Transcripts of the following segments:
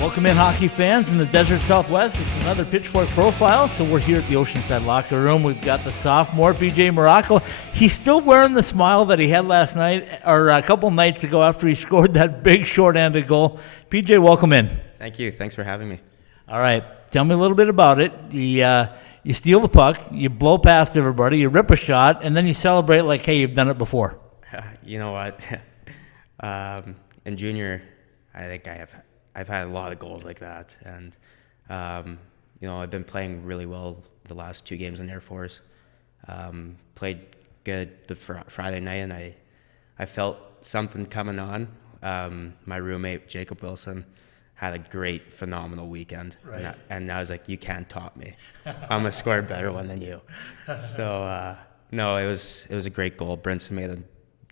Welcome in, hockey fans in the Desert Southwest. It's another Pitchfork Profile. So we're here at the Oceanside Locker Room. We've got the sophomore, PJ MARROCCO. He's still wearing the smile that he had last night, or a couple nights ago after he scored that big short-handed goal. PJ, welcome in. Thank you. Thanks for having me. All right. Tell me a little bit about it. You steal the puck, you blow past everybody, you rip a shot, and then you celebrate like, hey, you've done it before. You know what? In junior, I think I've had a lot of goals like that, and I've been playing really well the last 2 games in Air Force. Played good the Friday night, and I felt something coming on. My roommate Jacob Wilson had a great, phenomenal weekend, right. and I was like, you can't top me. I'm gonna score a better one than you. So no, it was a great goal. Brinson made a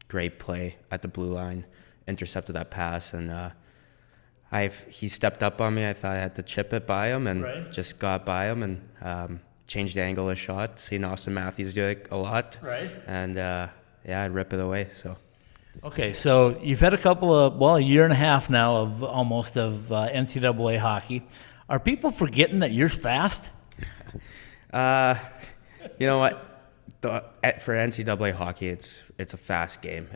great play at the blue line, intercepted that pass, and he stepped up on me. I thought I had to chip it by him, and right. just got by him and changed the angle of the shot. Seen Austin Matthews do it a lot, right? And I'd rip it away. So. Okay, so you've had a year and a half now of NCAA hockey. Are people forgetting that you're fast? You know what? For NCAA hockey, it's a fast game.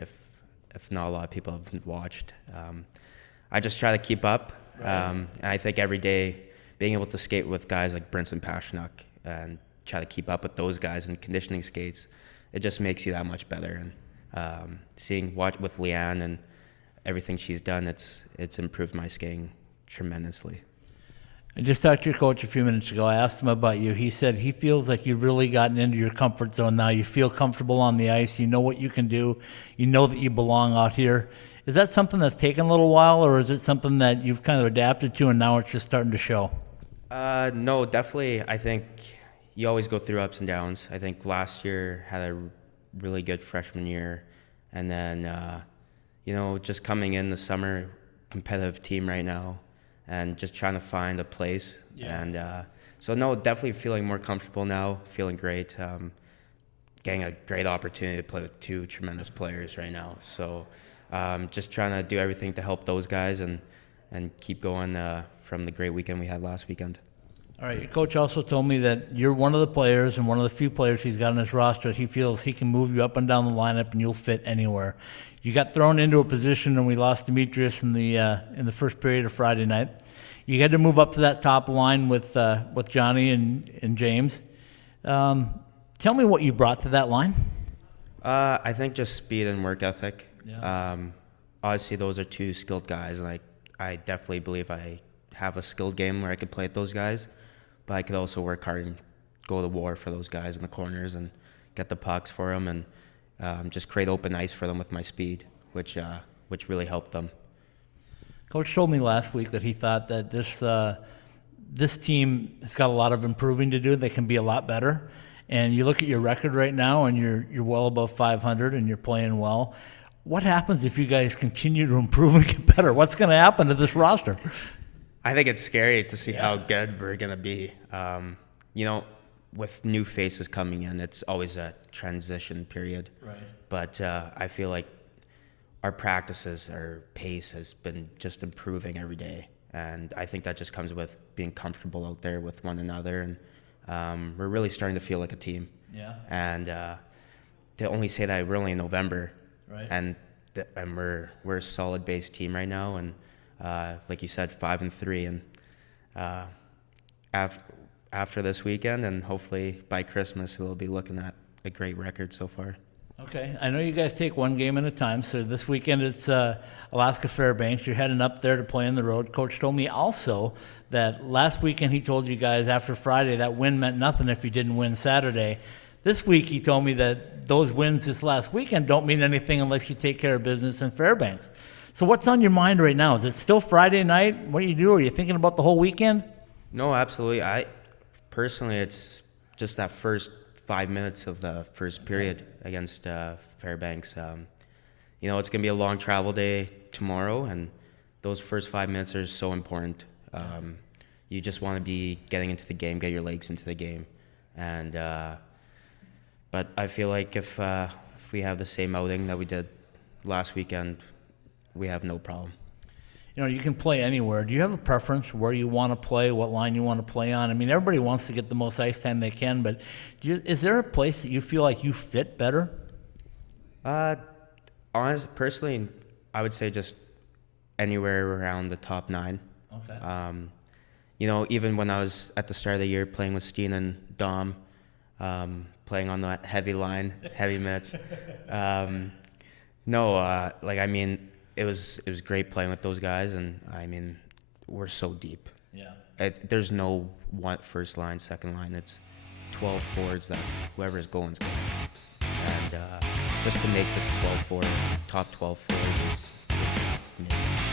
If not a lot of people have watched. I just try to keep up. Right. And I think every day being able to skate with guys like Brinson Pashnuk and try to keep up with those guys in conditioning skates, it just makes you that much better. And watch with Leanne and everything she's done, it's improved my skating tremendously. I just talked to your coach a few minutes ago. I asked him about you. He said he feels like you've really gotten into your comfort zone now. You feel comfortable on the ice. You know what you can do. You know that you belong out here. Is that something that's taken a little while, or is it something that you've kind of adapted to and now it's just starting to show? No, definitely. I think you always go through ups and downs. I think last year had a really good freshman year, and then just coming in the summer, competitive team right now, and just trying to find a place. Yeah. And so no, definitely feeling more comfortable now, feeling great, getting a great opportunity to play with 2 tremendous players right now. So just trying to do everything to help those guys and keep going from the great weekend we had last weekend. All right, your coach also told me that you're one of the players and one of the few players he's got on his roster that he feels he can move you up and down the lineup and you'll fit anywhere. You got thrown into a position and we lost Demetrius in the first period of Friday night. You had to move up to that top line with Johnny and James. Tell me what you brought to that line. I think just speed and work ethic. Yeah. Obviously, those are 2 skilled guys, and I definitely believe I have a skilled game where I could play with those guys. But I could also work hard and go to war for those guys in the corners and get the pucks for them and just create open ice for them with my speed, which really helped them. Coach told me last week that he thought that this team has got a lot of improving to do. They can be a lot better. And you look at your record right now, and you're well above 500, and you're playing well. What happens if you guys continue to improve and get better? What's going to happen to this roster? I think it's scary to see how good we're going to be. With new faces coming in, it's always a transition period. Right. But I feel like our practices, our pace has been just improving every day. And I think that just comes with being comfortable out there with one another. And we're really starting to feel like a team. Yeah. And to only say that we're only in November. Right. And we're a solid base team right now. And like you said, 5-3, and after this weekend, and hopefully by Christmas, we'll be looking at a great record so far. Okay, I know you guys take one game at a time. So this weekend it's Alaska Fairbanks. You're heading up there to play on the road. Coach told me also that last weekend he told you guys after Friday that win meant nothing if you didn't win Saturday. This week he told me that those wins this last weekend don't mean anything unless you take care of business in Fairbanks. So what's on your mind right now? Is it still Friday night? What do you do? Are you thinking about the whole weekend? No, absolutely. Personally, it's just that first 5 minutes of the first period against Fairbanks. It's going to be a long travel day tomorrow, and those first 5 minutes are so important. You just want to be getting into the game, get your legs into the game. And but I feel like if we have the same outing that we did last weekend, we have no problem. You can play anywhere. Do you have a preference where you want to play, what line you want to play on? I mean, everybody wants to get the most ice time they can, but is there a place that you feel like you fit better? Personally, I would say just anywhere around the top 9. Okay. Even when I was at the start of the year playing with Steen and Dom, playing on that heavy line, heavy minutes. It was great playing with those guys, and I mean, we're so deep. Yeah. There's no one first line, second line. It's 12 forwards that whoever's going's going. And just to make the top 12 forwards is amazing.